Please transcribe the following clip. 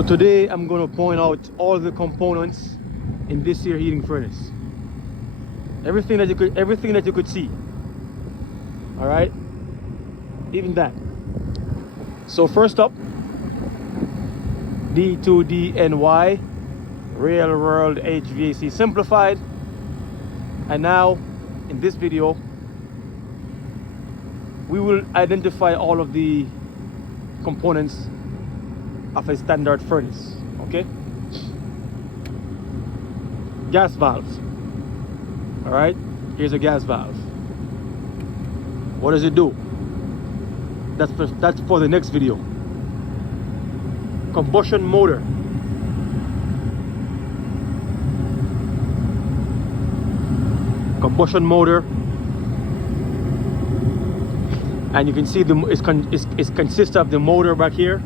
So today I'm going to point out all the components in this here heating furnace. Everything that you could see. All right, even that. So first up, D2DNY, Real World HVAC Simplified. And now in this video we will identify all of the components of a standard furnace. Okay, gas valve. All right, here's a gas valve. What does it do? That's for the next video. Combustion motor. Combustion motor. And you can see it consists of the motor back here